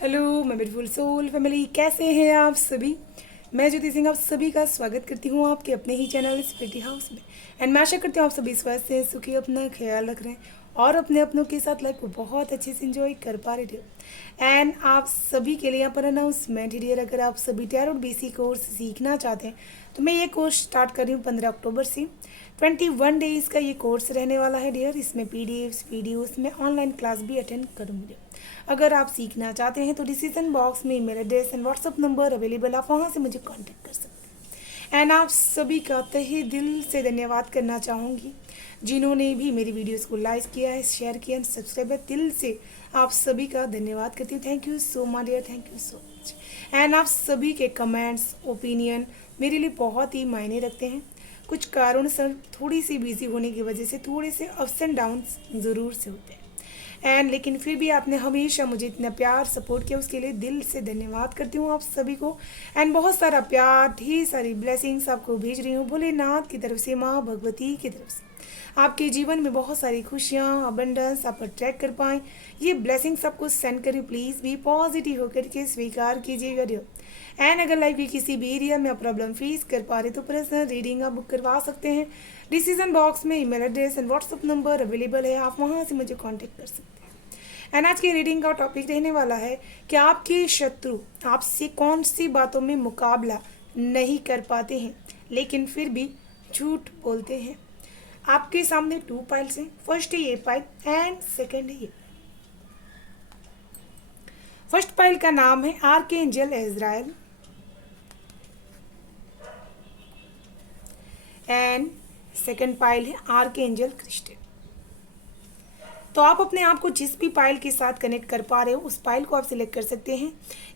Hello मैं beautiful soul family, कैसे हैं आप सभी। मैं ज्योति सिंह आप सभी का स्वागत करती हूँ आपके अपने ही चैनल स्पिरिटी हाउस में। एंड मैं आशा करती हूँ आप सभी स्वस्थ से सुखी, अपना ख्याल रख रहे हैं और अपने अपनों के साथ लाइफ को बहुत अच्छे से इंजॉय कर पा रहे थे। एंड आप सभी के लिए यहाँ पर अनाउंसमेंट डियर, अगर आप सभी टैरोट बीसी कोर्स सीखना चाहते हैं तो मैं ये कोर्स स्टार्ट कर रही हूँ 15 अक्टूबर से। 21 डेज का ये कोर्स रहने वाला है डियर। इसमें पीडीएफ्स वीडियोस में ऑनलाइन क्लास भी अटेंड करूँगी। अगर आप सीखना चाहते हैं तो डिसीजन बॉक्स में email address and WhatsApp number available, आप वहाँ से मुझे कांटेक्ट कर सकते हैं। एंड आप सभी का तहे दिल से धन्यवाद करना चाहूँगी जिन्होंने भी मेरी वीडियोस को लाइक किया है, शेयर किया एंड सब्सक्राइब है। दिल से आप सभी का धन्यवाद करती हूँ। Thank you so much dear, thank you so much. And आप सभी के कमेंट्स ओपिनियन मेरे लिए बहुत ही मायने रखते हैं। कुछ कारण सर थोड़ी सी बिजी होने की वजह से थोड़े से अप्स एंड डाउन्स ज़रूर से होते हैं। एंड लेकिन फिर भी आपने हमेशा मुझे इतना प्यार सपोर्ट किया, उसके लिए दिल से धन्यवाद करती हूँ आप सभी को। एंड बहुत सारा प्यार, ढेर सारी ब्लेसिंग्स आपको भेज रही हूँ भोलेनाथ की तरफ से, माँ भगवती की तरफ से। आपके जीवन में बहुत सारी खुशियाँ अबंडेंस आप अट्रैक्ट कर पाएँ, ये ब्लेसिंग्स आपको सेंड करें। प्लीज़ भी पॉजिटिव होकर के स्वीकार कीजिएगा डियर। एंड अगर लाइफ के किसी भी एरिया में आप प्रॉब्लम फेस कर पा रहे तो पर्सनल रीडिंग आप बुक करवा सकते हैं। डिसीजन बॉक्स में email address and WhatsApp number available है, आप वहाँ से मुझे कांटेक्ट कर सकते हैं। एंड आज की रीडिंग का टॉपिक रहने वाला है कि आपके शत्रु आपसे कौन सी बातों में मुकाबला नहीं कर पाते हैं लेकिन फिर भी झूठ बोलते हैं। आपके सामने 2 पाइल्स हैं। फर्स्ट है ये पाइल एंड सेकंड है ये। फर्स्ट पाइल का नाम है archangel Israel and second pile है आर्कएंजल क्रिस्टल। तो आप अपने आप को जिस भी पाइल के साथ कनेक्ट कर पा रहे हो उस पाइल को आप सिलेक्ट कर सकते हैं।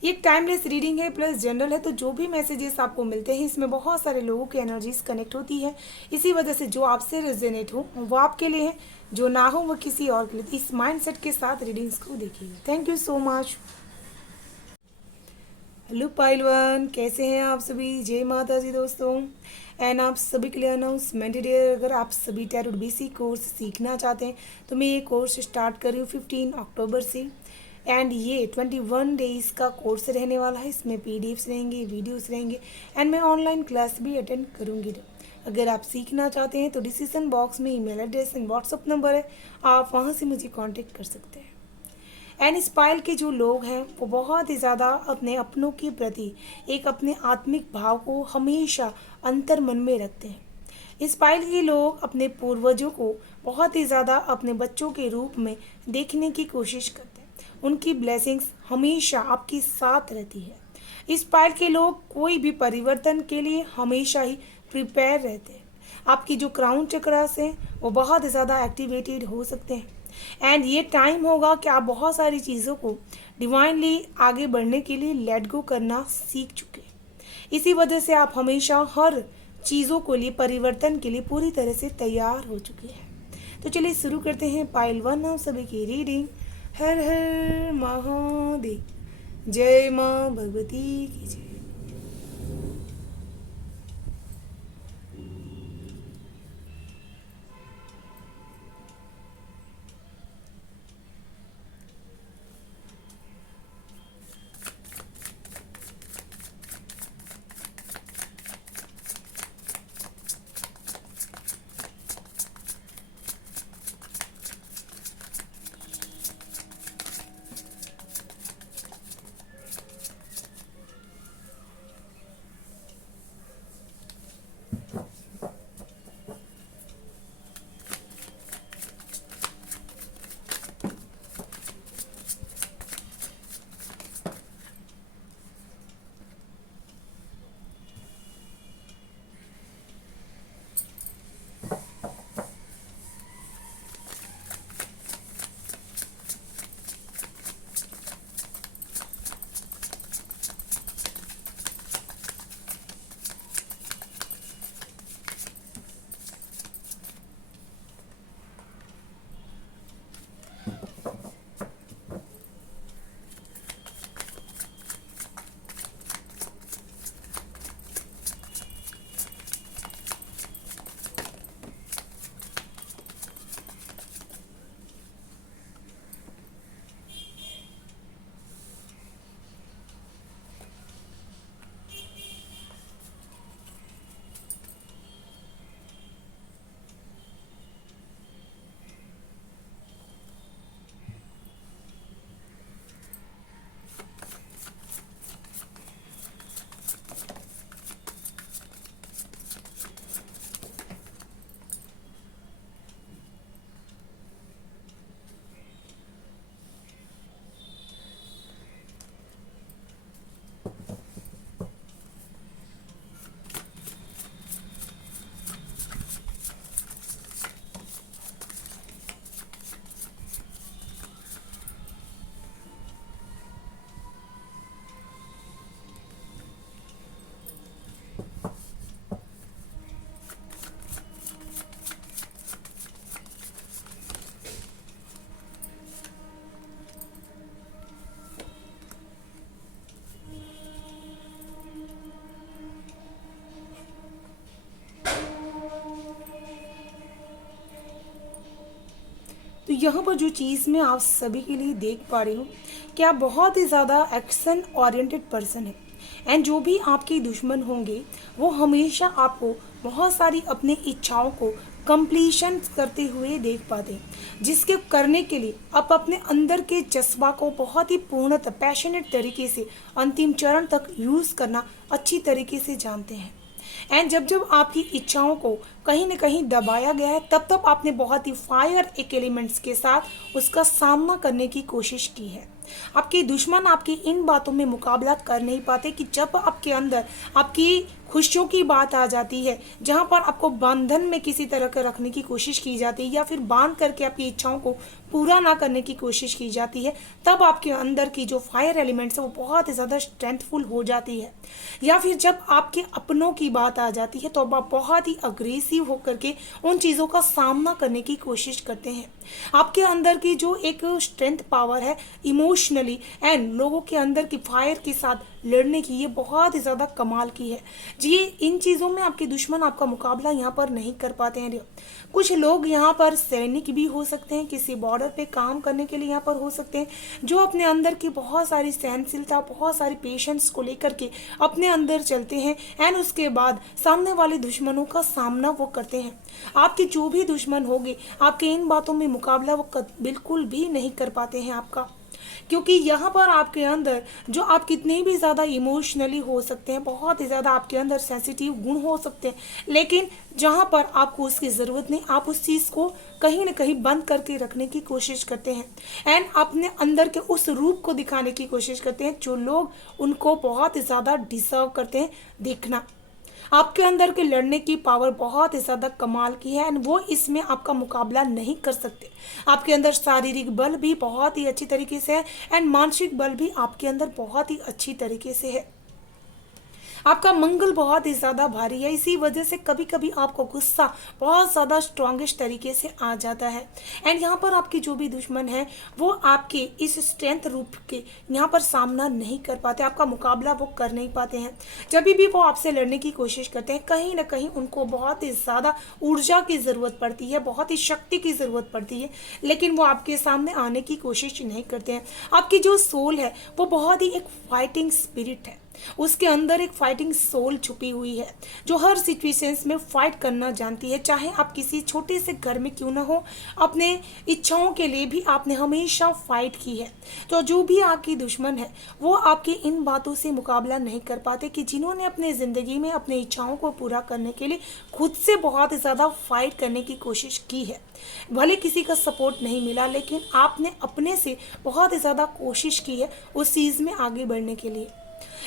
ये एक टाइमलेस रीडिंग है प्लस जनरल है, तो जो भी मैसेजेस आपको मिलते हैं इसमें बहुत सारे लोगों की एनर्जीज कनेक्ट होती है। इसी वजह से जो आपसे रेजोनेट हो वो आपके लिए है, जो ना हो वो किसी और के लिए। इस माइंडसेट के साथ रीडिंग्स को देखिएगा। Thank you so much. Hello pile one, कैसे हैं आप सभी। जय माता जी दोस्तों। एंड आप सभी के लिए अनाउंसमेंट है, अगर आप सभी टैरोट बीसी कोर्स सीखना चाहते हैं तो मैं ये कोर्स स्टार्ट कर रही हूँ 15 अक्टूबर से। एंड ये 21 डेज का कोर्स रहने वाला है। इसमें पीडीएफ्स रहेंगे, वीडियोस रहेंगे एंड मैं ऑनलाइन क्लास भी अटेंड करूँगी। अगर आप सीखना चाहते हैं तो डिस्क्रिप्शन बॉक्स में email address and WhatsApp number है, आप वहाँ से मुझे कॉन्टेक्ट कर सकते हैं। एंड इस पाइल के जो लोग हैं वो बहुत ही ज़्यादा अपने अपनों के प्रति एक अपने आत्मिक भाव को हमेशा अंतर मन में रखते हैं। इस पाइल के लोग अपने पूर्वजों को बहुत ही ज़्यादा अपने बच्चों के रूप में देखने की कोशिश करते हैं। उनकी ब्लेसिंग्स हमेशा आपके साथ रहती है। इस पाइल के लोग कोई भी परिवर्तन के लिए हमेशा ही प्रिपेयर रहते हैं। आपकी जो क्राउन चक्रास हैं वो बहुत ज़्यादा एक्टिवेटेड हो सकते हैं। एंड ये टाइम होगा कि आप बहुत सारी चीज़ों को डिवाइनली आगे बढ़ने के लिए लेट गो करना सीख चुके हैं। इसी वजह से आप हमेशा हर चीज़ों को लिए परिवर्तन के लिए पूरी तरह से तैयार हो चुके हैं। तो चलिए शुरू करते हैं पाइल वन हम सभी की रीडिंग। हर हर महादेव, जय माँ भगवती की जय। यहाँ पर जो चीज़ मैं आप सभी के लिए देख पा रही हूँ कि आप बहुत ही ज़्यादा एक्शन ओरिएंटेड पर्सन है। एंड जो भी आपके दुश्मन होंगे वो हमेशा आपको बहुत सारी अपनी इच्छाओं को कंप्लीशन करते हुए देख पाते हैं, जिसके करने के लिए आप अपने अंदर के जज्बा को बहुत ही पूर्णतः पैशनेट तरीके से अंतिम चरण तक यूज़ करना अच्छी तरीके से जानते हैं। एंड जब जब आपकी इच्छाओं को कहीं न कहीं दबाया गया है, तब तब आपने बहुत ही फायर एक एलिमेंट्स के साथ उसका सामना करने की कोशिश की है। आपके दुश्मन आपकी इन बातों में मुकाबला कर नहीं पाते कि जब आपके अंदर आपकी खुशियों की बात आ जाती है, जहाँ पर आपको बंधन में किसी तरह का रखने की कोशिश की जाती है या फिर बांध करके आपकी इच्छाओं को पूरा ना करने की कोशिश की जाती है, तब आपके अंदर की जो फायर एलिमेंट्स है वो बहुत ही ज़्यादा स्ट्रेंथफुल हो जाती है। या फिर जब आपके अपनों की बात आ जाती है तो अब आप बहुत ही अग्रेसिव होकर के उन चीज़ों का सामना करने की कोशिश करते हैं। आपके अंदर की जो एक स्ट्रेंथ पावर है इमोशनली एंड लोगों के अंदर की फायर के साथ लड़ने की, ये बहुत ही ज़्यादा कमाल की है जी। इन चीज़ों में आपके दुश्मन आपका मुकाबला यहाँ पर नहीं कर पाते हैं। कुछ लोग यहाँ पर सैनिक भी हो सकते हैं, किसी बॉर्डर पे काम करने के लिए यहाँ पर हो सकते हैं, जो अपने अंदर की बहुत सारी सहनशीलता, बहुत सारी पेशेंस को लेकर के अपने अंदर चलते हैं एंड उसके बाद सामने वाले दुश्मनों का सामना वो करते हैं। आपके जो भी दुश्मन होंगे आपके इन बातों में मुकाबला वो बिल्कुल भी नहीं कर पाते हैं आपका, क्योंकि यहाँ पर आपके अंदर जो आप कितने भी ज़्यादा इमोशनली हो सकते हैं, बहुत ही ज़्यादा आपके अंदर सेंसिटिव गुण हो सकते हैं, लेकिन जहाँ पर आपको उसकी ज़रूरत नहीं, आप उस चीज़ को कहीं ना कहीं बंद करके रखने की कोशिश करते हैं एंड अपने अंदर के उस रूप को दिखाने की कोशिश करते हैं जो लोग उनको बहुत ही ज़्यादा डिजर्व करते हैं देखना। आपके अंदर के लड़ने की पावर बहुत ही ज़्यादा कमाल की है एंड वो इसमें आपका मुकाबला नहीं कर सकते। आपके अंदर शारीरिक बल भी बहुत ही अच्छी तरीके से है एंड मानसिक बल भी आपके अंदर बहुत ही अच्छी तरीके से है। आपका मंगल बहुत ही ज़्यादा भारी है, इसी वजह से कभी कभी आपको गुस्सा बहुत ज़्यादा स्ट्रॉन्गेस्ट तरीके से आ जाता है एंड यहाँ पर आपके जो भी दुश्मन हैं वो आपके इस स्ट्रेंथ रूप के यहाँ पर सामना नहीं कर पाते, आपका मुकाबला वो कर नहीं पाते हैं। जब भी वो आपसे लड़ने की कोशिश करते हैं कहीं ना कहीं उनको बहुत ही ज़्यादा ऊर्जा की ज़रूरत पड़ती है, बहुत ही शक्ति की ज़रूरत पड़ती है, लेकिन वो आपके सामने आने की कोशिश नहीं करते हैं। आपकी जो सोल है वो बहुत ही एक फाइटिंग स्पिरिट है, उसके अंदर एक फाइटिंग सोल छुपी हुई है जो हर सिचुएशंस में फाइट करना जानती है। चाहे आप किसी छोटे से घर में क्यों ना हो, अपने इच्छाओं के लिए भी आपने हमेशा फाइट की है। तो जो भी आपकी दुश्मन है वो आपकी इन बातों से मुकाबला नहीं कर पाते कि जिन्होंने अपने ज़िंदगी में अपने इच्छाओं को पूरा करने के लिए खुद से बहुत ज़्यादा फाइट करने की कोशिश की है। भले किसी का सपोर्ट नहीं मिला, लेकिन आपने अपने से बहुत ही ज़्यादा कोशिश की है उस चीज़ में आगे बढ़ने के लिए।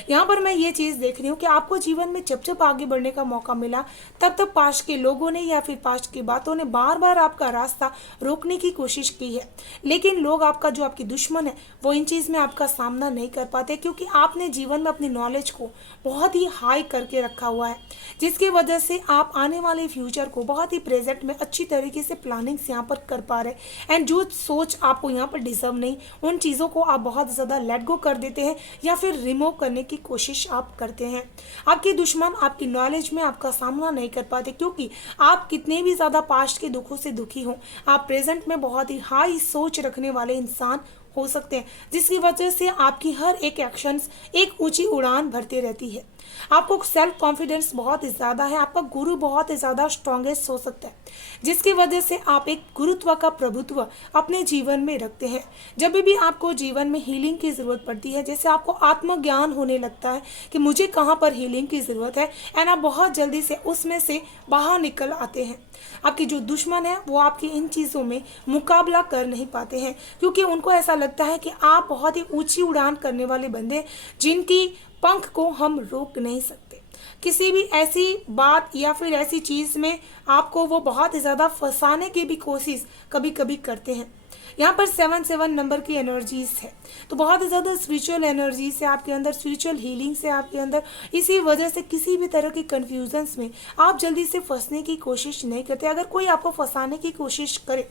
यहाँ पर मैं ये चीज़ देख रही हूँ कि आपको जीवन में जब जब आगे बढ़ने का मौका मिला तब तब पास्ट के लोगों ने या फिर पास्ट की बातों ने बार बार आपका रास्ता रोकने की कोशिश की है, लेकिन लोग आपका जो आपके दुश्मन है वो इन चीज़ में आपका सामना नहीं कर पाते, क्योंकि आपने जीवन में अपनी नॉलेज को बहुत ही हाई करके रखा हुआ है, जिसकी वजह से आप आने वाले फ्यूचर को बहुत ही प्रेजेंट में अच्छी तरीके से प्लानिंग्स यहाँ पर कर पा रहे एंड जो सोच आपको यहाँ पर डिजर्व नहीं, उन चीज़ों को आप बहुत ज़्यादा लेट गो कर देते हैं या फिर रिमूव करने की कोशिश आप करते हैं। आपके दुश्मन आपकी नॉलेज में आपका सामना नहीं कर पाते, क्योंकि आप कितने भी ज़्यादा पास्ट के दुखों से दुखी हों, आप प्रेजेंट में बहुत ही हाई सोच रखने वाले इंसान हो सकते हैं, जिसकी वजह से आपकी हर एक एक्शंस एक ऊंची उड़ान भरती रहती है। आपको सेल्फ कॉन्फिडेंस बहुत ही ज़्यादा है, आपका गुरु बहुत ही ज़्यादा स्ट्रॉन्गेस्ट हो सकता है, जिसकी वजह से आप एक गुरुत्व का प्रभुत्व अपने जीवन में रखते हैं। जब भी आपको जीवन में हीलिंग की ज़रूरत पड़ती है, जैसे आपको आत्मज्ञान होने लगता है कि मुझे कहाँ पर हीलिंग की ज़रूरत है एंड आप बहुत जल्दी से उसमें से बाहर निकल आते हैं। आपके जो दुश्मन है वो आपकी इन चीज़ों में मुकाबला कर नहीं पाते हैं, क्योंकि उनको ऐसा लगता है कि आप बहुत ही ऊंची उड़ान करने वाले बंदे जिनकी पंख को हम रोक नहीं सकते। किसी भी ऐसी बात या फिर ऐसी चीज़ में आपको वो बहुत ही ज़्यादा फंसाने की भी कोशिश कभी कभी करते हैं। यहाँ पर 7 नंबर की एनर्जीज है, तो बहुत ही ज़्यादा स्पिरिचुअल एनर्जी से आपके अंदर, स्पिरिचुअल हीलिंग से आपके अंदर। इसी वजह से किसी भी तरह की कन्फ्यूजन्स में आप जल्दी से फंसने की कोशिश नहीं करते। अगर कोई आपको फंसाने की कोशिश करे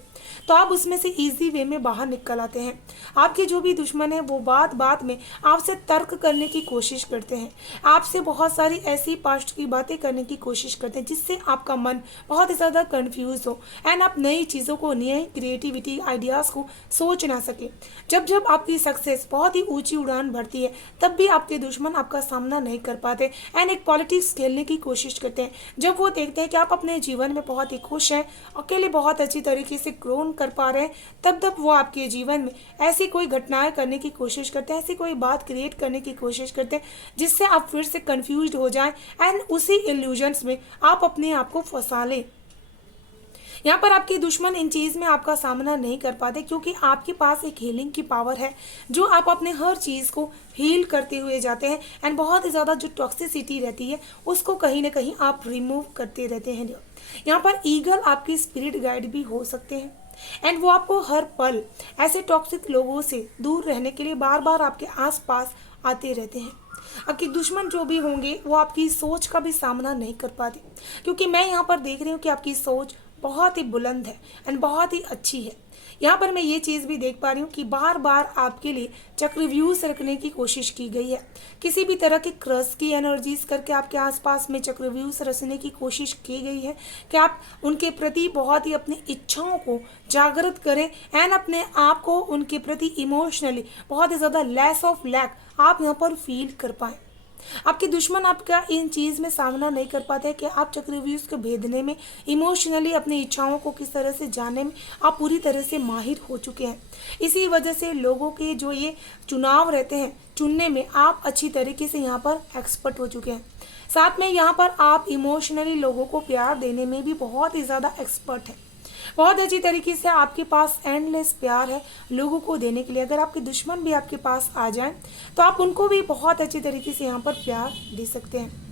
तो आप उसमें से इजी वे में बाहर निकल आते हैं। आपके जो भी दुश्मन है वो बात बात में आपसे तर्क करने की कोशिश करते हैं, आपसे बहुत सारी ऐसी पास्ट की बातें करने की कोशिश करते हैं जिससे आपका मन बहुत ही ज़्यादा कंफ्यूज हो एंड आप नई चीज़ों को, नई क्रिएटिविटी आइडियाज़ को सोच ना सके। जब जब आपकी सक्सेस बहुत ही ऊंची उड़ान भरती है तब भी आपके दुश्मन आपका सामना नहीं कर पाते एंड एक पॉलिटिक्स खेलने की कोशिश करते हैं। जब वो देखते हैं कि आप अपने जीवन में बहुत ही खुश हैं, अकेले बहुत अच्छी तरीके से ग्रो कर पा रहे हैं, तब तब वो आपके जीवन में ऐसी कोई घटनाएं करने की कोशिश करते हैं, ऐसी कोई बात क्रिएट करने की कोशिश करते हैं जिससे आप फिर से कंफ्यूज्ड हो जाएं एंड उसी इल्यूजन्स में आप अपने आप को फंसा लें। यहाँ पर आपके दुश्मन इन चीज़ में आपका सामना नहीं कर पाते क्योंकि आपके पास एक हीलिंग की पावर है जो आप अपने हर चीज़ को हील करते हुए जाते हैं एंड बहुत ही ज़्यादा जो टॉक्सिसिटी रहती है उसको कहीं ना कहीं आप रिमूव करते रहते हैं। यहाँ पर ईगल आपकी स्पिरिट गाइड भी हो सकते हैं एंड वो आपको हर पल ऐसे टॉक्सिक लोगों से दूर रहने के लिए बार बार आपके आसपास आते रहते हैं। आपके दुश्मन जो भी होंगे वो आपकी सोच का भी सामना नहीं कर पाते क्योंकि मैं यहाँ पर देख रही हूँ कि आपकी सोच बहुत ही बुलंद है एंड बहुत ही अच्छी है। यहाँ पर मैं ये चीज़ भी देख पा रही हूँ कि बार बार आपके लिए चक्रव्यूह रखने की कोशिश की गई है, किसी भी तरह की क्रश की एनर्जीज करके आपके आसपास में चक्रव्यूह रचने की कोशिश की गई है कि आप उनके प्रति बहुत ही अपनी इच्छाओं को जागृत करें एंड अपने आप को उनके प्रति इमोशनली बहुत ही ज़्यादा लेस ऑफ लैक आप यहाँ पर फील कर पाएँ। आपके दुश्मन आपका इन चीज़ में सामना नहीं कर पाते कि आप चक्रव्यूह को भेदने में, इमोशनली अपनी इच्छाओं को किस तरह से जानने में आप पूरी तरह से माहिर हो चुके हैं। इसी वजह से लोगों के जो ये चुनाव रहते हैं, चुनने में आप अच्छी तरीके से यहाँ पर एक्सपर्ट हो चुके हैं। साथ में यहाँ पर आप इमोशनली लोगों को प्यार देने में भी बहुत ही ज़्यादा एक्सपर्ट हैं। बहुत अच्छी तरीके से आपके पास एंडलेस प्यार है लोगों को देने के लिए। अगर आपके दुश्मन भी आपके पास आ जाएं तो आप उनको भी बहुत अच्छी तरीके से यहाँ पर प्यार दे सकते हैं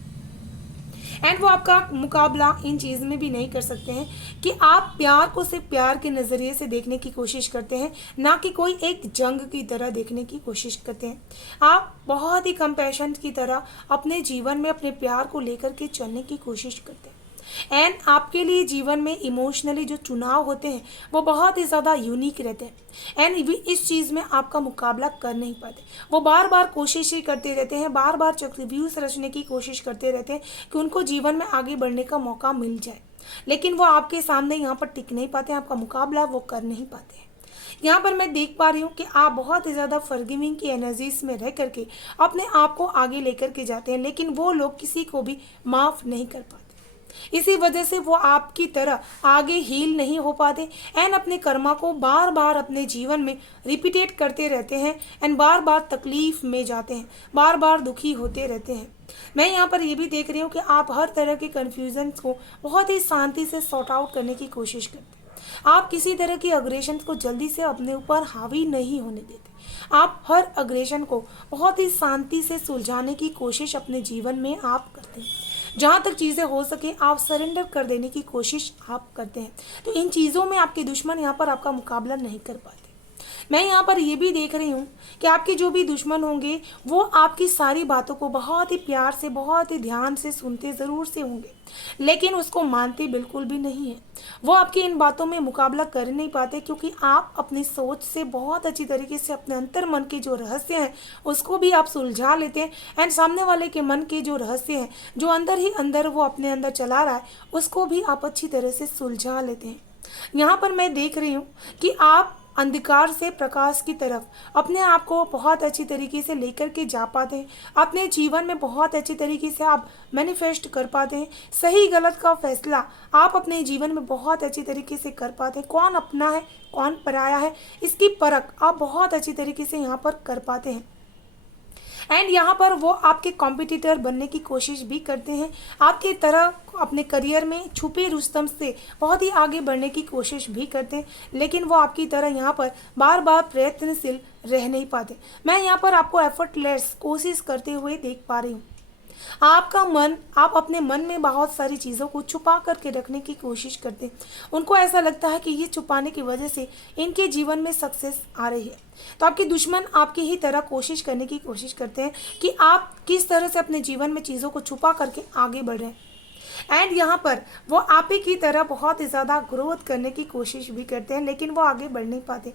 एंड वो आपका मुकाबला इन चीज़ में भी नहीं कर सकते हैं कि आप प्यार को सिर्फ प्यार के नज़रिए से देखने की कोशिश करते हैं, ना कि कोई एक जंग की तरह देखने की कोशिश करते हैं। आप बहुत ही कंपैशन की तरह अपने जीवन में अपने प्यार को लेकर के चलने की कोशिश करते हैं एंड आपके लिए जीवन में इमोशनली जो चुनाव होते हैं वो बहुत ही ज़्यादा यूनिक रहते हैं एंड इस चीज़ में आपका मुकाबला कर नहीं पाते। वो बार बार कोशिश ही करते रहते हैं, बार बार चक्रव्यूह रचने की कोशिश करते रहते हैं कि उनको जीवन में आगे बढ़ने का मौका मिल जाए, लेकिन वो आपके सामने यहाँ पर टिक नहीं पाते, आपका मुकाबला वो कर नहीं पाते हैं। यहाँ पर मैं देख पा रही हूँ कि आप बहुत ही ज़्यादा फॉरगिविंग की एनर्जीज में रह करके अपने आप को आगे लेकर के जाते हैं, लेकिन वो लोग किसी को भी माफ़ नहीं कर पाते। इसी वजह से वो आपकी तरह आगे हील नहीं हो पाते एंड अपने कर्मा को बार बार अपने जीवन में रिपीटेट करते रहते हैं एंड बार बार तकलीफ में जाते हैं, बार बार दुखी होते रहते हैं। मैं यहाँ पर ये भी देख रही हूँ कि आप हर तरह के कन्फ्यूजन को बहुत ही शांति से सॉर्ट आउट करने की कोशिश करते हैं। आप किसी तरह की अग्रेशन को जल्दी से अपने ऊपर हावी नहीं होने देते। आप हर अग्रेशन को बहुत ही शांति से सुलझाने की कोशिश अपने जीवन में आप करते हैं। जहाँ तक चीज़ें हो सके आप सरेंडर कर देने की कोशिश आप करते हैं, तो इन चीज़ों में आपके दुश्मन यहाँ पर आपका मुकाबला नहीं कर पाते। मैं यहाँ पर ये भी देख रही हूँ कि आपके जो भी दुश्मन होंगे वो आपकी सारी बातों को बहुत ही प्यार से, बहुत ही ध्यान से सुनते ज़रूर से होंगे, लेकिन उसको मानते बिल्कुल भी नहीं है। वो आपकी इन बातों में मुकाबला कर नहीं पाते क्योंकि आप अपनी सोच से बहुत अच्छी तरीके से अपने अंतर मन के जो रहस्य हैं उसको भी आप सुलझा लेते हैं एंड सामने वाले के मन के जो रहस्य हैं, जो अंदर ही अंदर वो अपने अंदर चला रहा है, उसको भी आप अच्छी तरह से सुलझा लेते हैं। यहाँ पर मैं देख रही हूँ कि आप अंधकार से प्रकाश की तरफ अपने आप को बहुत अच्छी तरीके से लेकर के जा पाते हैं। अपने जीवन में बहुत अच्छी तरीके से आप मैनिफेस्ट कर पाते हैं। सही गलत का फैसला आप अपने जीवन में बहुत अच्छी तरीके से कर पाते हैं। कौन अपना है कौन पराया है इसकी परख आप बहुत अच्छी तरीके से यहाँ पर कर पाते हैं एंड यहाँ पर वो आपके कॉम्पिटिटर बनने की कोशिश भी करते हैं। आपकी तरह अपने करियर में छुपे रुस्तम से बहुत ही आगे बढ़ने की कोशिश भी करते हैं, लेकिन वो आपकी तरह यहाँ पर बार बार प्रयत्नशील रह नहीं पाते। मैं यहाँ पर आपको एफर्टलेस कोशिश करते हुए देख पा रही हूँ। आप अपने मन में बहुत सारी चीज़ों को छुपा करके रखने की कोशिश करते हैं। उनको ऐसा लगता है कि ये छुपाने की वजह से इनके जीवन में सक्सेस आ रही है। तो आपके दुश्मन आपकी ही तरह कोशिश करने की कोशिश करते हैं कि आप किस तरह से अपने जीवन में चीज़ों को छुपा करके आगे बढ़ रहे हैं। एंड यहाँ पर वो आप ही की तरह बहुत ही ज़्यादा ग्रोथ करने की कोशिश भी करते हैं, लेकिन वो आगे बढ़ नहीं पाते।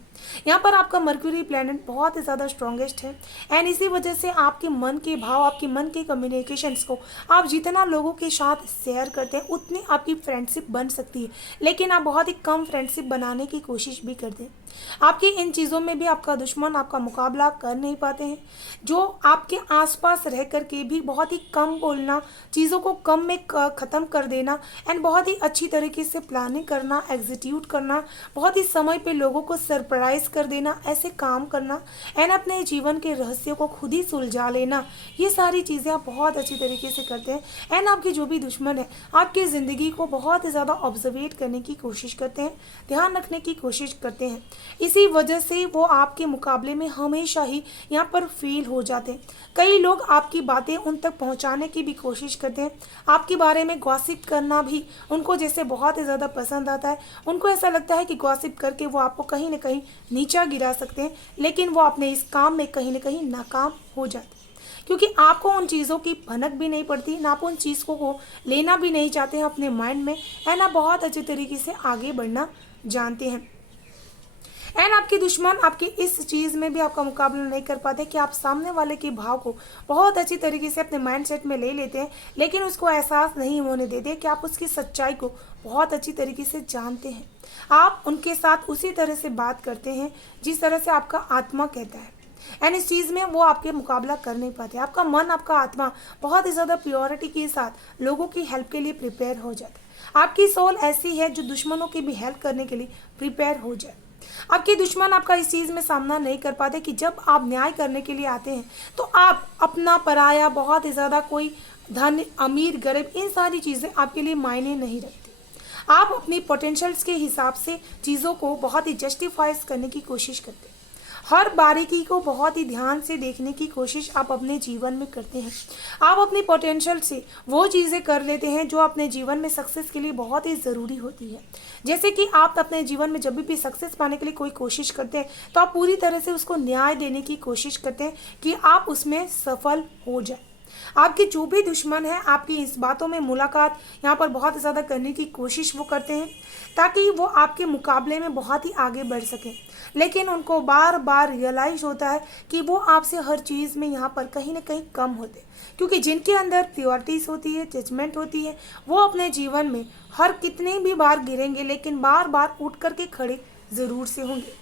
यहाँ पर आपका मर्क्यूरी प्लैनेट बहुत ही ज़्यादा स्ट्रॉन्गेस्ट है। एंड इसी वजह से आपके मन के भाव, आपके मन के कम्युनिकेशंस को आप जितना लोगों के साथ शेयर करते हैं उतनी आपकी फ्रेंडशिप बन सकती है, लेकिन आप बहुत ही कम फ्रेंडशिप बनाने की कोशिश भी करते हैं। आपकी इन चीज़ों में भी आपका दुश्मन आपका मुकाबला कर नहीं पाते हैं। जो आपके आसपास रह करके भी बहुत ही कम बोलना, चीज़ों को कम में ख़त्म कर देना एंड बहुत ही अच्छी तरीके से प्लानिंग करना, एग्जीक्यूट करना, बहुत ही समय पे लोगों को सरप्राइज़ कर देना, ऐसे काम करना एंड अपने जीवन के रहस्यों को खुद ही सुलझा लेना, ये सारी चीज़ें आप बहुत अच्छी तरीके से करते हैं। एंड आपके जो भी दुश्मन है आपकी ज़िंदगी को बहुत ही ज़्यादा ऑब्जर्वेट करने की कोशिश करते हैं, ध्यान रखने की कोशिश करते हैं। इसी वजह से वो आपके मुकाबले में हमेशा ही यहाँ पर फेल हो जाते हैं। कई लोग आपकी बातें उन तक पहुँचाने की भी कोशिश करते हैं। आपके बारे में गॉसिप करना भी उनको जैसे बहुत ही ज़्यादा पसंद आता है। उनको ऐसा लगता है कि गॉसिप करके वो आपको कहीं ना कहीं नीचा गिरा सकते हैं, लेकिन वो अपने इस काम में कहीं ना कहीं नाकाम हो जाते हैं, क्योंकि आपको उन चीज़ों की भनक भी नहीं पड़ती, ना आप उन चीज़ों को लेना भी नहीं चाहते हैं अपने माइंड में, एंड आप बहुत अच्छे तरीके से आगे बढ़ना जानते हैं। एंड आपके दुश्मन आपकी इस चीज़ में भी आपका मुकाबला नहीं कर पाते कि आप सामने वाले के भाव को बहुत अच्छी तरीके से अपने माइंडसेट में ले लेते हैं, लेकिन उसको एहसास नहीं होने देते कि आप उसकी सच्चाई को बहुत अच्छी तरीके से जानते हैं। आप उनके साथ उसी तरह से बात करते हैं जिस तरह से आपका आत्मा कहता है, एंड इस चीज़ में वो आपके मुकाबला कर नहीं पाते। आपका मन, आपका आत्मा बहुत ही ज़्यादा प्योरिटी के साथ लोगों की हेल्प के लिए प्रिपेयर हो जाता है। आपकी सोल ऐसी है जो दुश्मनों की भी हेल्प करने के लिए प्रिपेयर हो जाए। आपके दुश्मन आपका इस चीज़ में सामना नहीं कर पाते कि जब आप न्याय करने के लिए आते हैं तो आप अपना पराया, बहुत ही ज़्यादा कोई धन, अमीर, गरीब, इन सारी चीज़ें आपके लिए मायने नहीं रखती। आप अपनी पोटेंशियल्स के हिसाब से चीज़ों को बहुत ही जस्टिफाइज करने की कोशिश करते हैं। हर बारीकी को बहुत ही ध्यान से देखने की कोशिश आप अपने जीवन में करते हैं। आप अपनी पोटेंशियल से वो चीज़ें कर लेते हैं जो अपने जीवन में सक्सेस के लिए बहुत ही ज़रूरी होती है। जैसे कि आप अपने जीवन में जब भी सक्सेस पाने के लिए कोई कोशिश करते हैं तो आप पूरी तरह से उसको न्याय देने की कोशिश करते हैं कि आप उसमें सफल हो जाए। आपके जो भी दुश्मन हैं आपकी इस बातों में मुलाकात यहाँ पर बहुत ज़्यादा करने की कोशिश वो करते हैं ताकि वो आपके मुकाबले में बहुत ही आगे बढ़ सकें, लेकिन उनको बार बार रियलाइज होता है कि वो आपसे हर चीज़ में यहाँ पर कहीं ना कहीं कम होते हैं, क्योंकि जिनके अंदर प्योरिटीज होती है, जजमेंट होती है, वो अपने जीवन में हर कितने भी बार गिरेंगे लेकिन बार बार उठ करके खड़े ज़रूर से होंगे।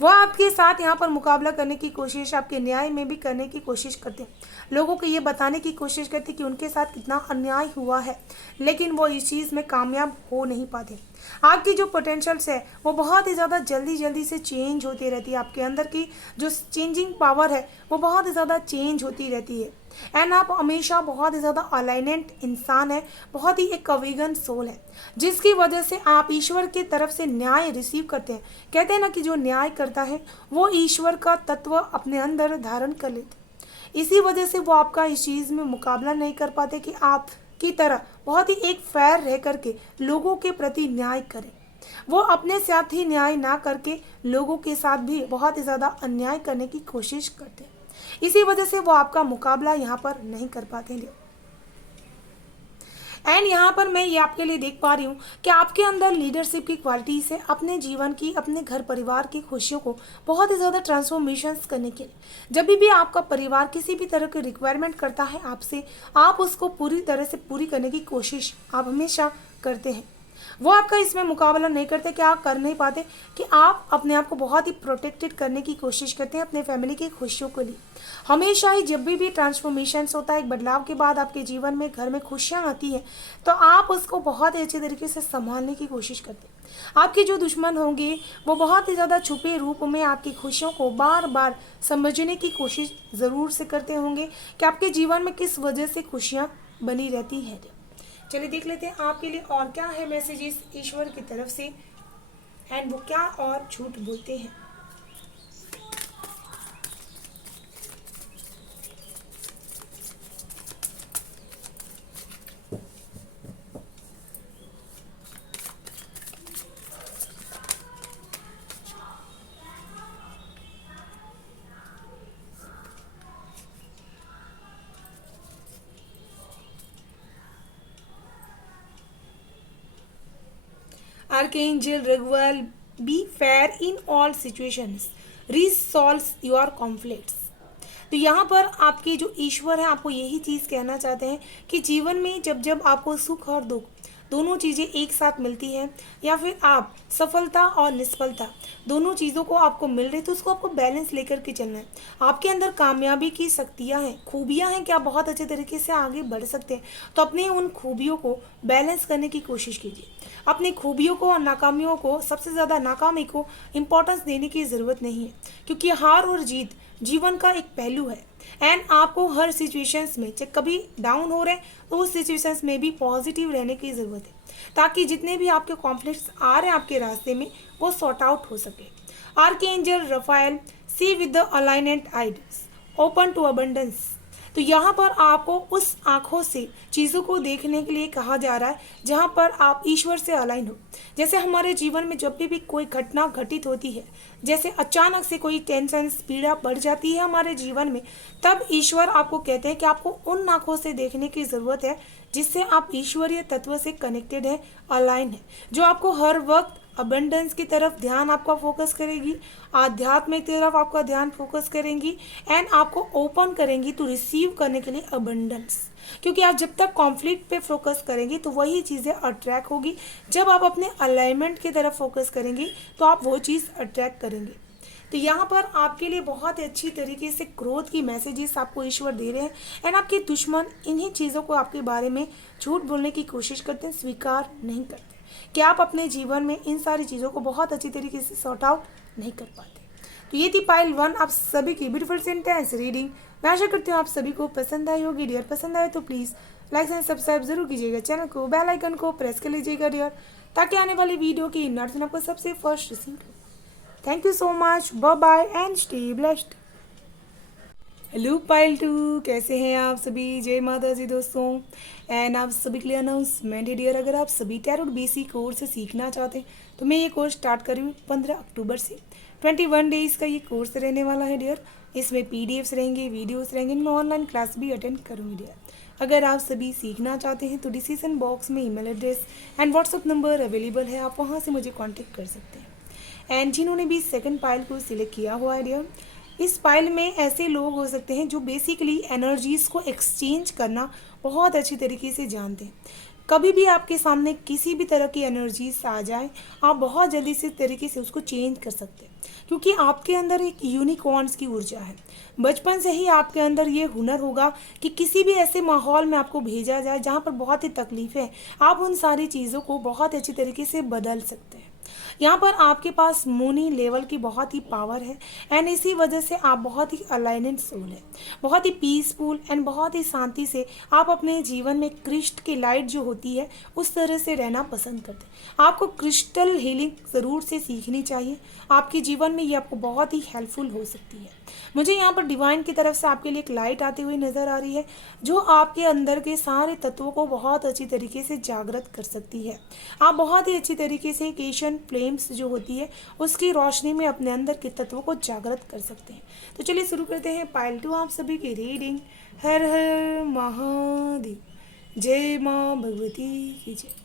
वह आपके साथ यहाँ पर मुकाबला करने की कोशिश, आपके न्याय में भी करने की कोशिश करते हैं। लोगों को ये बताने की कोशिश करते हैं कि उनके साथ कितना अन्याय हुआ है, लेकिन वो इस चीज़ में कामयाब हो नहीं पाते। आपकी जो पोटेंशियल्स है वो बहुत ही ज़्यादा जल्दी जल्दी से चेंज होती रहती है। आपके अंदर की जो चेंजिंग पावर है वो बहुत ही ज़्यादा चेंज होती रहती है। एंड आप हमेशा बहुत ही ज़्यादा अलाइनेंट इंसान है, बहुत ही एक कविगन सोल है, जिसकी वजह से आप ईश्वर की तरफ से न्याय रिसीव करते हैं। कहते हैं ना कि जो न्याय करता है वो ईश्वर का तत्व अपने अंदर धारण कर लेते। इसी वजह से वो आपका इस चीज़ में मुकाबला नहीं कर पाते कि आप की तरह बहुत ही एक फेयर रह करके लोगों के प्रति न्याय करें। वो अपने साथ ही न्याय ना करके लोगों के साथ भी बहुत ही ज़्यादा अन्याय करने की कोशिश करते हैं। इसी वजह से वो आपका मुकाबला यहाँ पर नहीं कर पाते। एंड यहाँ पर मैं ये आपके लिए देख पा रही हूँ कि आपके अंदर लीडरशिप की क्वालिटीज़ है, अपने जीवन की, अपने घर परिवार की खुशियों को बहुत ही ज़्यादा ट्रांसफॉर्मेशंस करने के लिए जब भी आपका परिवार किसी भी तरह की रिक्वायरमेंट करता है आपसे, आप उसको पूरी तरह से पूरी करने की कोशिश आप हमेशा करते हैं। वो आपका इसमें मुकाबला नहीं करते कि आप कर नहीं पाते, कि आप अपने आप को बहुत ही प्रोटेक्टेड करने की कोशिश करते हैं अपने फैमिली की खुशियों के लिए। हमेशा ही जब भी ट्रांसफॉर्मेशंस होता है, एक बदलाव के बाद आपके जीवन में घर में खुशियाँ आती हैं, तो आप उसको बहुत ही अच्छे तरीके से संभालने की कोशिश करते हैं। आपके जो दुश्मन होंगे वो बहुत ही ज़्यादा छुपे रूप में आपकी खुशियों को बार बार समझने की कोशिश ज़रूर से करते होंगे कि आपके जीवन में किस वजह से खुशियाँ बनी रहती हैं। चलिए देख लेते हैं आपके लिए और क्या है मैसेजेस ईश्वर की तरफ से, एंड वो क्या और झूठ बोलते हैं। Archangel Raguel, be fair in all situations, resolve your conflicts. तो यहाँ पर आपके जो ईश्वर हैं आपको यही चीज़ कहना चाहते हैं कि जीवन में जब जब आपको सुख और दुख दोनों चीज़ें एक साथ मिलती हैं, या फिर आप सफलता और निष्फलता दोनों चीज़ों को आपको मिल रही, तो उसको आपको बैलेंस लेकर के चलना है। आपके अंदर कामयाबी की शक्तियाँ हैं, खूबियाँ हैं कि आप बहुत अच्छे तरीके से आगे बढ़ सकते हैं, तो अपने उन खूबियों को बैलेंस करने की कोशिश कीजिए। अपनी खूबियों को और नाकामियों को, सबसे ज़्यादा नाकामी को इम्पोर्टेंस देने की ज़रूरत नहीं है, क्योंकि हार और जीत जीवन का एक पहलू है। एंड आपको हर सिचुएशंस में, चाहे कभी डाउन हो रहे हैं तो उस सिचुएशंस में भी पॉजिटिव रहने की ज़रूरत है, ताकि जितने भी आपके कॉन्फ्लिक्ट्स आ रहे हैं आपके रास्ते में वो सॉर्ट आउट हो सके। Archangel Raphael, see with the alignment eyes, open to abundance. तो यहाँ पर आपको उस आँखों से चीज़ों को देखने के लिए कहा जा रहा है जहाँ पर आप ईश्वर से अलाइन हो। जैसे हमारे जीवन में जब भी कोई घटना घटित होती है, जैसे अचानक से कोई टेंशन पीड़ा बढ़ जाती है हमारे जीवन में, तब ईश्वर आपको कहते हैं कि आपको उन आँखों से देखने की ज़रूरत है जिससे आप ईश्वरीय तत्व से कनेक्टेड है, अलाइन है, जो आपको हर वक्त अबंडेंस की तरफ ध्यान आपका फोकस करेगी, आध्यात्म की तरफ आपका ध्यान फोकस करेंगी, एंड आपको ओपन करेंगी टू रिसीव करने के लिए अबंडेंस। क्योंकि आप जब तक कॉन्फ्लिक्ट पे फोकस करेंगी तो वही चीज़ें अट्रैक्ट होगी। जब आप अपने अलाइनमेंट की तरफ फोकस करेंगी तो आप वो चीज़ अट्रैक्ट करेंगे। तो यहाँ पर आपके लिए बहुत ही अच्छी तरीके से ग्रोथ की मैसेजेस आपको ईश्वर दे रहे हैं, एंड आपके दुश्मन इन्हीं चीज़ों को आपके बारे में झूठ बोलने की कोशिश करते हैं, स्वीकार नहीं करते कि आप अपने जीवन में इन सारी चीज़ों को बहुत अच्छी तरीके से सॉर्ट आउट नहीं कर पाते। तो ये थी पाइल 1 आप सभी की ब्यूटीफुल सेंटेंस रीडिंग। मैं आशा करती हूँ आप सभी को पसंद आई होगी डियर। पसंद आए तो प्लीज़ लाइक एंड सब्सक्राइब जरूर कीजिएगा, चैनल को बेल आइकन को प्रेस कर लीजिएगा डियर, ताकि आने वाली वीडियो की नोटिफिकेशन आपको सबसे फर्स्ट रिसीव हो। Thank you so much, bye bye and stay blessed. Hello पाइल 2, कैसे हैं आप सभी? जय माता दी दोस्तों। एंड आप सभी के लिए अनाउंसमेंट है डियर, अगर आप सभी टैरोट बेसिक कोर्स सीखना चाहते हैं तो मैं ये कोर्स स्टार्ट कर रही हूँ 15 अक्टूबर से। 21 डेज़ का ये कोर्स रहने वाला है डियर। इसमें PDFs रहेंगे, वीडियोस रहेंगे, मैं ऑनलाइन क्लास भी अटेंड करूँगी डियर। अगर आप सभी सीखना चाहते हैं तो डिस्क्रिप्शन बॉक्स में email address and WhatsApp number available है, आप वहाँ से मुझे कॉन्टेक्ट कर सकते हैं। एंड जिन्होंने भी सेकंड पाइल को सिलेक्ट किया हुआ है डियर, इस पाइल में ऐसे लोग हो सकते हैं जो बेसिकली एनर्जीज़ को एक्सचेंज करना बहुत अच्छी तरीके से जानते हैं। कभी भी आपके सामने किसी भी तरह की एनर्जीज आ जाए, आप बहुत जल्दी से तरीके से उसको चेंज कर सकते हैं, क्योंकि आपके अंदर एक यूनिकॉर्न्स की ऊर्जा है। बचपन से ही आपके अंदर ये हुनर होगा कि किसी भी ऐसे माहौल में आपको भेजा जाए जहाँ पर बहुत ही तकलीफ़ है, आप उन सारी चीज़ों को बहुत अच्छी तरीके से बदल सकते हैं। यहाँ पर आपके पास मुनि लेवल की बहुत ही पावर है, एंड इसी वजह से आप बहुत ही अलाइनेंट सोल है, बहुत ही पीसफुल एंड बहुत ही शांति से आप अपने जीवन में क्रिस्ट की लाइट जो होती है उस तरह से रहना पसंद करते हैं। आपको क्रिस्टल हीलिंग ज़रूर से सीखनी चाहिए, आपके जीवन में ये आपको बहुत ही हेल्पफुल हो सकती है। मुझे यहाँ पर डिवाइन की तरफ से आपके लिए एक लाइट आती हुई नज़र आ रही है, जो आपके अंदर के सारे तत्वों को बहुत अच्छी तरीके से जागृत कर सकती है। आप बहुत ही अच्छी तरीके से एशियन फ्लेम्स जो होती है उसकी रोशनी में अपने अंदर के तत्वों को जागृत कर सकते हैं। तो चलिए शुरू करते हैं पाइल 2 आप सभी की रीडिंग। हर हर महादेव, जय माँ भगवती की जय।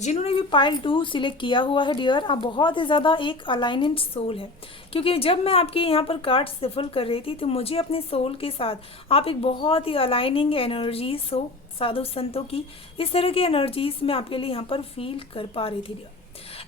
जिन्होंने भी पाइल 2 सिलेक्ट किया हुआ है डियर, आप बहुत ही ज़्यादा एक अलाइनेंट सोल है, क्योंकि जब मैं आपके यहाँ पर कार्ड सफल कर रही थी तो मुझे अपने सोल के साथ आप एक बहुत ही अलाइनिंग एनर्जीज हो साधु संतों की, इस तरह की एनर्जीज मैं आपके लिए यहाँ पर फील कर पा रही थी डियर।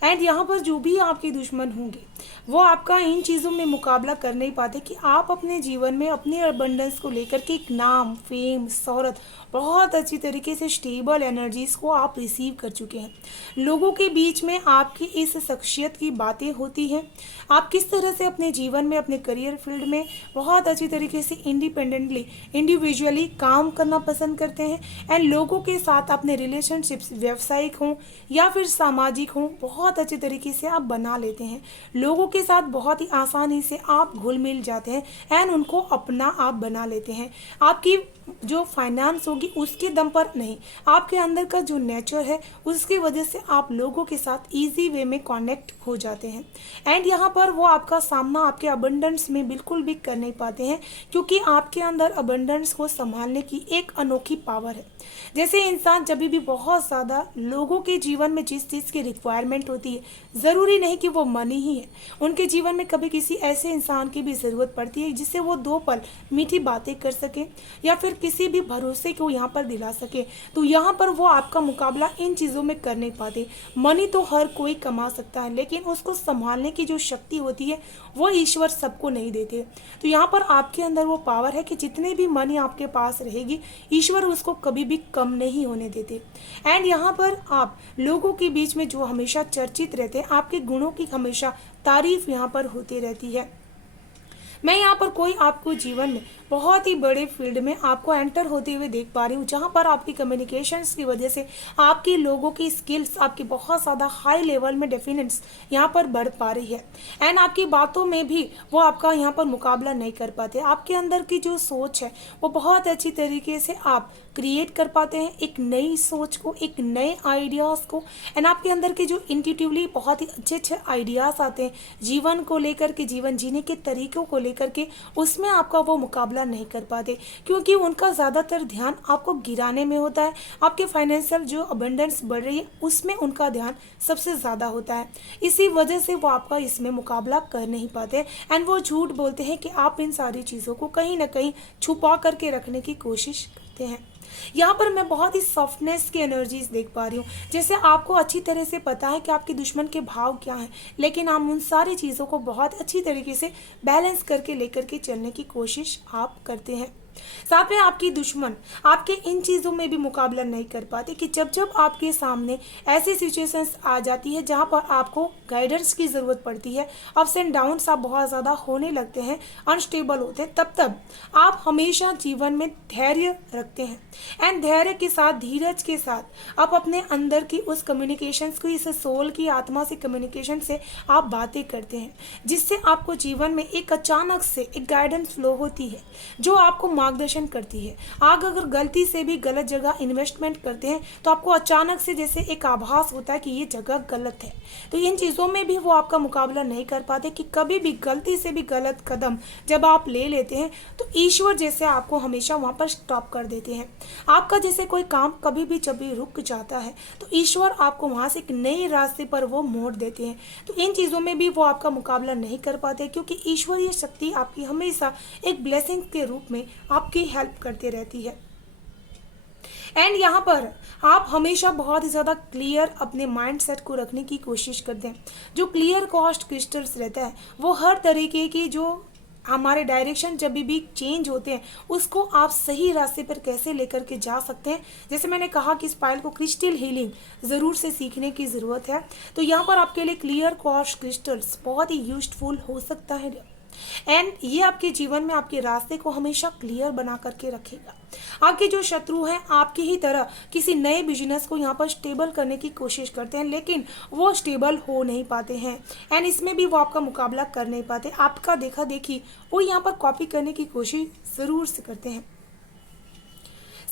एंड यहाँ पर जो भी आपके दुश्मन होंगे वो आपका इन चीज़ों में मुकाबला कर नहीं पाते कि आप अपने जीवन में अपने अबंडेंस को लेकर के एक नाम, फेम, शोहरत, बहुत अच्छी तरीके से स्टेबल एनर्जीज को आप रिसीव कर चुके हैं। लोगों के बीच में आपकी इस शख्सियत की बातें होती हैं, आप किस तरह से अपने जीवन में, अपने करियर फील्ड में बहुत अच्छी तरीके से इंडिपेंडेंटली, इंडिविजुअली काम करना पसंद करते हैं। एंड लोगों के साथ अपने रिलेशनशिप्स व्यावसायिक हों या फिर सामाजिक हों, बहुत अच्छे तरीके से आप बना लेते हैं। लोगों के साथ बहुत ही आसानी से आप घुल मिल जाते हैं एंड उनको अपना आप बना लेते हैं। आपकी जो फाइनेंस होगी उसके दम पर नहीं, आपके अंदर का जो नेचर है उसकी वजह से आप लोगों के साथ इजी वे में कनेक्ट हो जाते हैं। एंड यहाँ पर वो आपका सामना आपके अबंडेंस में बिल्कुल भी कर नहीं पाते हैं, क्योंकि आपके अंदर अबंडेंस को संभालने की एक अनोखी पावर है। जैसे इंसान जब भी बहुत ज़्यादा लोगों के जीवन में जिस चीज़ की रिक्वायरमेंट होती है, ज़रूरी नहीं कि वो मनी ही है, उनके जीवन में कभी किसी ऐसे इंसान की भी ज़रूरत पड़ती है जिससे वो 2 पल मीठी बातें कर सके या फिर किसी भी भरोसे को यहाँ पर दिला सके। तो यहाँ पर वो आपका मुकाबला इन चीज़ों में कर नहीं पाते। मनी तो हर कोई कमा सकता है, लेकिन उसको संभालने की जो शक्ति होती है वो ईश्वर सबको नहीं देते। तो यहाँ पर आपके अंदर वो पावर है कि जितने भी मनी आपके पास रहेगी, ईश्वर उसको कभी भी कम नहीं होने देते। एंड यहाँ पर आप लोगों के बीच में जो हमेशा चर्चित रहते हैं, आपके गुणों की हमेशा तारीफ यहाँ पर होती रहती है। मैं यहाँ पर कोई आपको जीवन में बहुत ही बड़े फील्ड में आपको एंटर होते हुए देख पा रही हूँ, जहाँ पर आपकी कम्युनिकेशंस की वजह से आपकी लोगों की स्किल्स आपकी बहुत ज़्यादा हाई लेवल में डेफिनेंस यहाँ पर बढ़ पा रही है। एंड आपकी बातों में भी वो आपका यहाँ पर मुकाबला नहीं कर पाते। आपके अंदर की जो सोच है वो बहुत अच्छी तरीके से आप क्रिएट कर पाते हैं, एक नई सोच को, एक नए आइडियाज़ को। एंड आपके अंदर के जो इंट्यूटिवली बहुत ही अच्छे अच्छे आइडियाज़ आते हैं जीवन को लेकर के, जीवन जीने के तरीक़ों को लेकर के, उसमें आपका वो मुकाबला नहीं कर पाते, क्योंकि उनका ज़्यादातर ध्यान आपको गिराने में होता है। आपके फाइनेंशियल जो अबंडेंस बढ़ रही है उसमें उनका ध्यान सबसे ज़्यादा होता है। इसी वजह से वो आपका इसमें मुकाबला कर नहीं पाते एंड वो झूठ बोलते हैं कि आप इन सारी चीज़ों को कहीं ना कहीं छुपा करके रखने की कोशिश करते हैं। यहाँ पर मैं बहुत ही सॉफ्टनेस की एनर्जीज देख पा रही हूँ, जैसे आपको अच्छी तरह से पता है कि आपके दुश्मन के भाव क्या हैं, लेकिन आप उन सारी चीज़ों को बहुत अच्छी तरीके से बैलेंस करके लेकर के चलने की कोशिश आप करते हैं। साथ में आपकी दुश्मन आपके इन चीज़ों में भी मुकाबला नहीं कर पाते कि जब जब आपके सामने ऐसी सिचुएशंस आ जाती है जहां पर आपको गाइडेंस की ज़रूरत पड़ती है, अप्स एंड डाउन्स आप बहुत ज़्यादा होने लगते हैं, अनस्टेबल होते हैं, तब आप हमेशा जीवन में धैर्य रखते हैं। एंड धैर्य के साथ, धीरज के साथ आप अपने अंदर की उस कम्युनिकेशंस को, इस सोल की आत्मा से कम्युनिकेशन से आप बातें करते हैं, जिससे आपको जीवन में एक अचानक से एक गाइडेंस फ्लो होती है जो आपको मार्गदर्शन करती है। आप अगर गलती से भी गलत जगह इन्वेस्टमेंट करते हैं तो आपको अचानक से जैसे एक आभास होता है कि ये जगह गलत है। तो इन चीज़ों में भी वो आपका मुकाबला नहीं कर पाते कि कभी भी गलती से भी गलत कदम जब आप ले लेते हैं तो ईश्वर जैसे आपको हमेशा वहाँ पर स्टॉप कर देते हैं। आपका जैसे कोई काम कभी भी जब भी रुक जाता है तो ईश्वर आपको वहाँ से एक नए रास्ते पर वो मोड़ देते हैं। तो इन चीज़ों में भी वो आपका मुकाबला नहीं कर पाते, क्योंकि ईश्वरीय शक्ति आपकी हमेशा एक ब्लेसिंग के रूप में आपकी हेल्प करती रहती है। एंड यहाँ पर आप हमेशा बहुत ही ज़्यादा क्लियर अपने माइंड सेट को रखने की कोशिश करते हैं। जो क्लियर कॉस्ट क्रिस्टल्स रहता है वो हर तरीके की जो हमारे डायरेक्शन जब भी चेंज होते हैं उसको आप सही रास्ते पर कैसे लेकर के जा सकते हैं। जैसे मैंने कहा कि इस पायल को क्रिस्टल हीलिंग ज़रूर से सीखने की ज़रूरत है, तो यहाँ पर आपके लिए क्लियर कॉस्ट क्रिस्टल्स बहुत ही यूजफुल हो सकता है। एंड ये आपके जीवन में आपके रास्ते को हमेशा क्लियर बना करके रखेगा। आपके जो शत्रु हैं आपकी ही तरह किसी नए बिजनेस को यहाँ पर स्टेबल करने की कोशिश करते हैं, लेकिन वो स्टेबल हो नहीं पाते हैं एंड इसमें भी वो आपका मुकाबला कर नहीं पाते। आपका देखा देखी वो यहाँ पर कॉपी करने की कोशिश ज़रूर से करते हैं।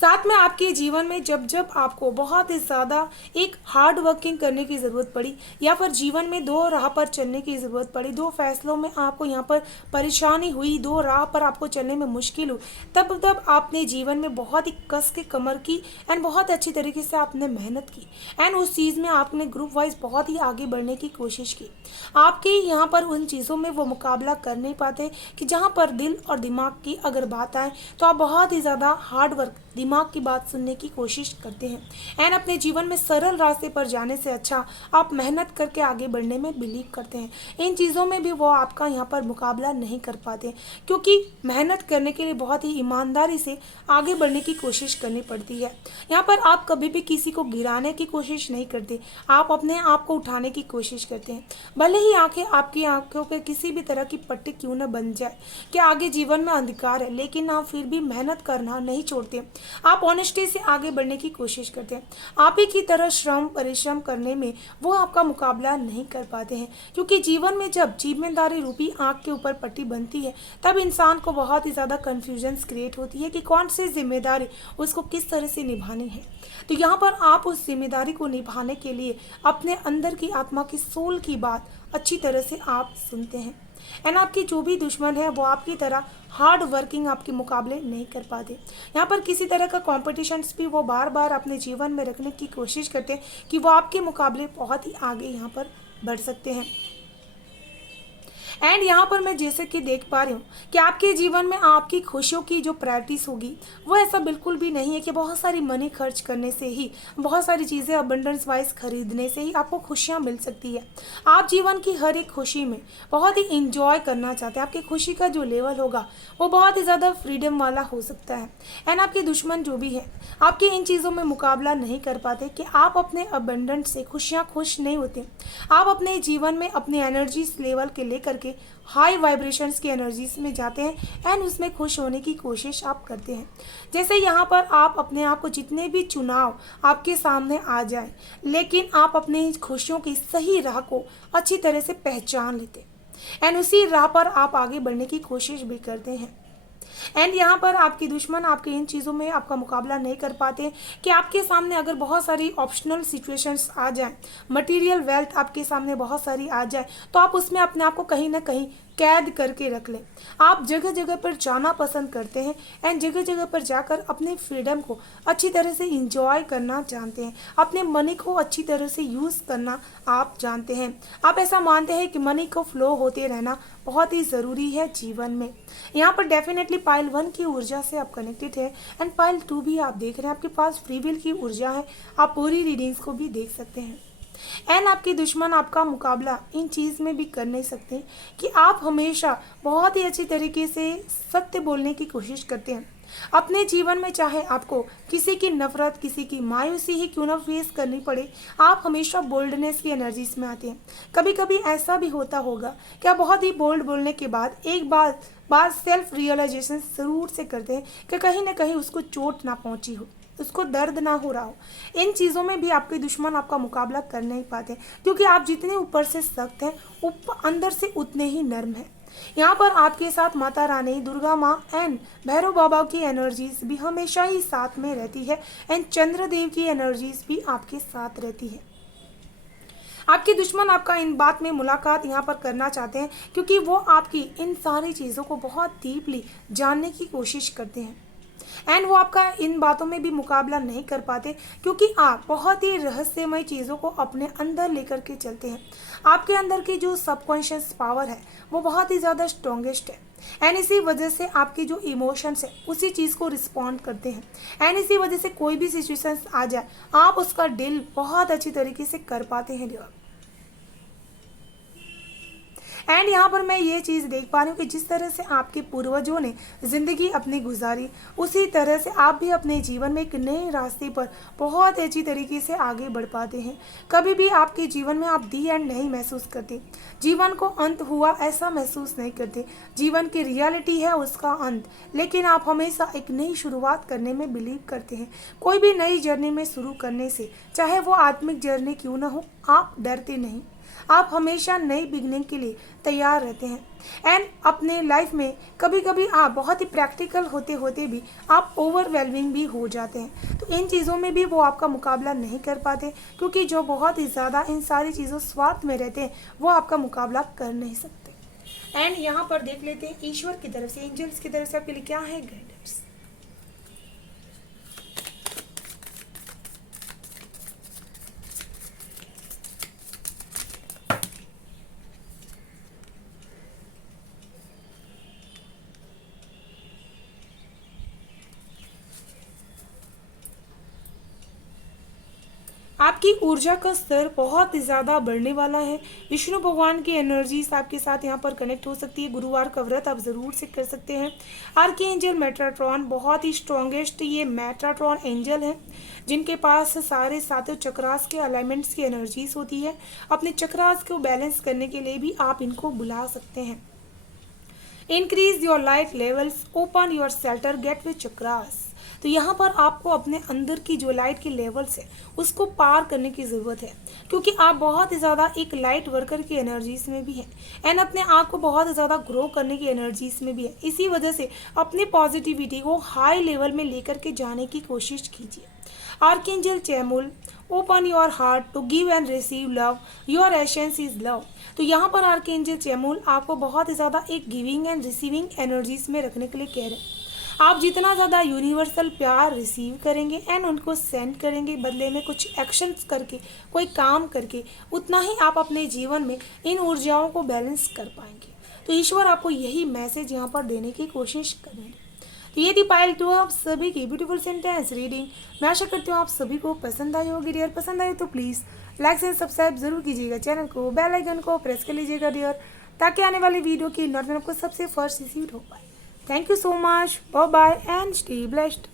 साथ में आपके जीवन में जब जब आपको बहुत ही ज़्यादा एक हार्ड वर्किंग करने की ज़रूरत पड़ी, या फिर जीवन में दो राह पर चलने की ज़रूरत पड़ी, दो फैसलों में आपको यहाँ पर परेशानी हुई, दो राह पर आपको चलने में मुश्किल हुई, तब तब आपने जीवन में बहुत ही कस के कमर की एंड बहुत अच्छी तरीके से आपने मेहनत की एंड उस चीज़ में आपने ग्रुप वाइज बहुत ही आगे बढ़ने की कोशिश की। आपके यहाँ पर उन चीज़ों में वो मुकाबला कर नहीं पाते कि जहाँ पर दिल और दिमाग की अगर बात आए तो आप बहुत ही ज़्यादा हार्ड वर्क, दिमाग की बात सुनने की कोशिश करते हैं एंड अपने जीवन में सरल रास्ते पर जाने से अच्छा आप मेहनत करके आगे बढ़ने में बिलीव करते हैं। इन चीज़ों में भी वो आपका यहाँ पर मुकाबला नहीं कर पाते, क्योंकि मेहनत करने के लिए बहुत ही ईमानदारी से आगे बढ़ने की कोशिश करनी पड़ती है। यहाँ पर आप कभी भी किसी को गिराने की कोशिश नहीं करते, आप अपने आप को उठाने की कोशिश करते हैं। भले ही आंखें आपकी आंखों पे किसी भी तरह की पट्टी क्यों न बन जाए कि आगे जीवन में अंधकार है, लेकिन आप फिर भी मेहनत करना नहीं छोड़ते। आप ऑनेस्टी से आगे बढ़ने की कोशिश करते हैं। आप ही की तरह श्रम परिश्रम करने में वो आपका मुकाबला नहीं कर पाते हैं, क्योंकि जीवन में जब जिम्मेदारी रूपी आंख के ऊपर पट्टी बनती है तब इंसान को बहुत ही ज़्यादा कन्फ्यूजन क्रिएट होती है कि कौन सी जिम्मेदारी उसको किस तरह से निभानी है। तो यहाँ पर आप उस जिम्मेदारी को निभाने के लिए अपने अंदर की आत्मा की सोल की बात अच्छी तरह से आप सुनते हैं एंड आपकी जो भी दुश्मन है वो आपकी तरह हार्ड वर्किंग आपके मुकाबले नहीं कर पाते। यहाँ पर किसी तरह का कॉम्पिटिशन्स भी वो बार बार अपने जीवन में रखने की कोशिश करते हैं कि वो आपके मुकाबले बहुत ही आगे यहाँ पर बढ़ सकते हैं। एंड यहाँ पर मैं जैसे कि देख पा रही हूँ कि आपके जीवन में आपकी खुशियों की जो प्रैक्टिस होगी वो ऐसा बिल्कुल भी नहीं है कि बहुत सारी मनी खर्च करने से ही, बहुत सारी चीज़ें अबंडेंस वाइज खरीदने से ही आपको खुशियाँ मिल सकती है। आप जीवन की हर एक खुशी में बहुत ही इंजॉय करना चाहते हैं। आपकी खुशी का जो लेवल होगा वो बहुत ही ज़्यादा फ्रीडम वाला हो सकता है एंड आपके दुश्मन जो भी है आपके इन चीज़ों में मुकाबला नहीं कर पाते कि आप अपने अबंडेंस से खुशियाँ खुश नहीं होते। आप अपने जीवन में अपने एनर्जी लेवल के लेकर के हाई वाइब्रेशंस की एनर्जीज में जाते हैं एंड उसमें खुश होने की कोशिश आप करते हैं। जैसे यहाँ पर आप अपने आप को जितने भी चुनाव आपके सामने आ जाए, लेकिन आप अपनी खुशियों की सही राह को अच्छी तरह से पहचान लेते एंड उसी राह पर आप आगे बढ़ने की कोशिश भी करते हैं। एंड यहाँ पर आपके दुश्मन आपके इन चीज़ों में आपका मुकाबला नहीं कर पाते कि आपके सामने अगर बहुत सारी ऑप्शनल सिचुएशंस आ जाएं, मटेरियल वेल्थ आपके सामने बहुत सारी आ जाए, तो आप उसमें अपने आप को कहीं ना कहीं कैद करके रख लें। आप जगह जगह पर जाना पसंद करते हैं एंड जगह जगह पर जाकर अपने फ्रीडम को अच्छी तरह से इंजॉय करना जानते हैं, अपने मनी को अच्छी तरह से यूज़ करना आप जानते हैं। आप ऐसा मानते हैं कि मनी को फ्लो होते रहना बहुत ही ज़रूरी है जीवन में। यहाँ पर डेफिनेटली पाइल 1 की ऊर्जा से आप कनेक्टेड है एंड पाइल 2 भी आप देख रहे हैं, आपके पास फ्री विल की ऊर्जा है। आप पूरी रीडिंग्स को भी देख सकते हैं एंड आपके दुश्मन आपका मुकाबला इन चीज़ में भी कर नहीं सकते कि आप हमेशा बहुत ही अच्छी तरीके से सत्य बोलने की कोशिश करते हैं। अपने जीवन में चाहे आपको किसी की नफरत, किसी की मायूसी ही क्यों ना फेस करनी पड़े, आप हमेशा बोल्डनेस की एनर्जीज में आते हैं। कभी कभी ऐसा भी होता होगा कि आप बहुत ही बोल्ड बोलने के बाद एक बार सेल्फ रियलाइजेशन जरूर से करते हैं कि कहीं ना कहीं उसको चोट ना पहुंची हो, उसको दर्द ना हो रहा हो। इन चीज़ों में भी आपके दुश्मन आपका मुकाबला कर नहीं पाते, क्योंकि आप जितने ऊपर से सख्त हैं अंदर से उतने ही नर्म हैं। यहाँ पर आपके साथ माता रानी, दुर्गा माँ एंड भैरव बाबा की एनर्जीज भी हमेशा ही साथ में रहती है एंड चंद्रदेव की एनर्जीज भी आपके साथ रहती है। आपके दुश्मन आपका इन बात में मुलाकात यहाँ पर करना चाहते हैं, क्योंकि वो आपकी इन सारी चीज़ों को बहुत डीपली जानने की कोशिश करते हैं एंड वो आपका इन बातों में भी मुकाबला नहीं कर पाते, क्योंकि आप बहुत ही रहस्यमय चीज़ों को अपने अंदर लेकर के चलते हैं। आपके अंदर की जो सबकॉन्शियस पावर है वो बहुत ही ज़्यादा स्ट्रॉन्गेस्ट है एंड इसी वजह से आपकी जो इमोशंस है उसी चीज़ को रिस्पॉन्ड करते हैं एंड इसी वजह से कोई भी सिचुएशंस आ जाए आप उसका डील बहुत अच्छी तरीके से कर पाते हैं। एंड यहाँ पर मैं ये चीज़ देख पा रही हूँ कि जिस तरह से आपके पूर्वजों ने ज़िंदगी अपनी गुजारी, उसी तरह से आप भी अपने जीवन में एक नए रास्ते पर बहुत अच्छी तरीके से आगे बढ़ पाते हैं। कभी भी आपके जीवन में आप दी एंड नहीं महसूस करते, जीवन को अंत हुआ ऐसा महसूस नहीं करते। जीवन की रियलिटी है उसका अंत, लेकिन आप हमेशा एक नई शुरुआत करने में बिलीव करते हैं। कोई भी नई जर्नी में शुरू करने से, चाहे वो आत्मिक जर्नी क्यों ना हो, आप डरते नहीं। आप हमेशा नई बिगनिंग के लिए तैयार रहते हैं। एंड अपने लाइफ में कभी कभी आप बहुत ही प्रैक्टिकल होते होते भी आप ओवरवेलमिंग भी हो जाते हैं, तो इन चीज़ों में भी वो आपका मुकाबला नहीं कर पाते, क्योंकि जो बहुत ही ज़्यादा इन सारी चीज़ों स्वार्थ में रहते हैं वो आपका मुकाबला कर नहीं सकते। एंड यहाँ पर देख लेते हैं ईश्वर की तरफ से, एंजल्स की तरफ से आपके लिए क्या है गाइडेंस। आपकी ऊर्जा का स्तर बहुत ही ज़्यादा बढ़ने वाला है। विष्णु भगवान की एनर्जीज आपके साथ यहाँ पर कनेक्ट हो सकती है। गुरुवार का व्रत आप ज़रूर से कर सकते हैं। आर्कएंजल मेटाट्रॉन बहुत ही स्ट्रॉन्गेस्ट ये मेटाट्रॉन एंजल है, जिनके पास सारे सातों चक्रास के अलाइनमेंट्स की एनर्जीज होती है। अपने चक्रास को बैलेंस करने के लिए भी आप इनको बुला सकते हैं। Increase your light levels, open your shelter get with chakras. तो यहाँ पर आपको अपने अंदर की जो लाइट की लेवल्स है उसको पार करने की ज़रूरत है, क्योंकि आप बहुत ही ज़्यादा एक लाइट वर्कर की एनर्जीज में भी हैं एंड अपने आप को बहुत ही ज़्यादा ग्रो करने की एनर्जीज में भी है। इसी वजह से अपनी पॉजिटिविटी को हाई लेवल में लेकर के जाने की कोशिश कीजिए। Archangel Chamuel, open your heart to give and receive love, your essence is love. तो यहाँ पर आर्कएंजल चैमुल आपको बहुत ही ज़्यादा एक गिविंग एंड रिसीविंग एनर्जीज में रखने के लिए कह रहे हैं। आप जितना ज़्यादा यूनिवर्सल प्यार रिसीव करेंगे एंड उनको सेंड करेंगे बदले में कुछ एक्शंस करके, कोई काम करके, उतना ही आप अपने जीवन में इन ऊर्जाओं को बैलेंस कर पाएंगे। तो ईश्वर आपको यही मैसेज यहाँ पर देने की कोशिश करेंगे। तो ये थी पायल 2 आप सभी की ब्यूटीफुल सेंटेंस रीडिंग। मैं आशा करती हूँ आप सभी को पसंद आई होगी डियर। पसंद आई तो प्लीज़ लाइक एंड सब्सक्राइब जरूर कीजिएगा, चैनल को बेल आइकन को प्रेस कर लीजिएगा डियर, ताकि आने वाली वीडियो की नोटिफिकेशन आपको सबसे फर्स्ट रिसीव हो पाए। Thank you so much. Bye bye and stay blessed.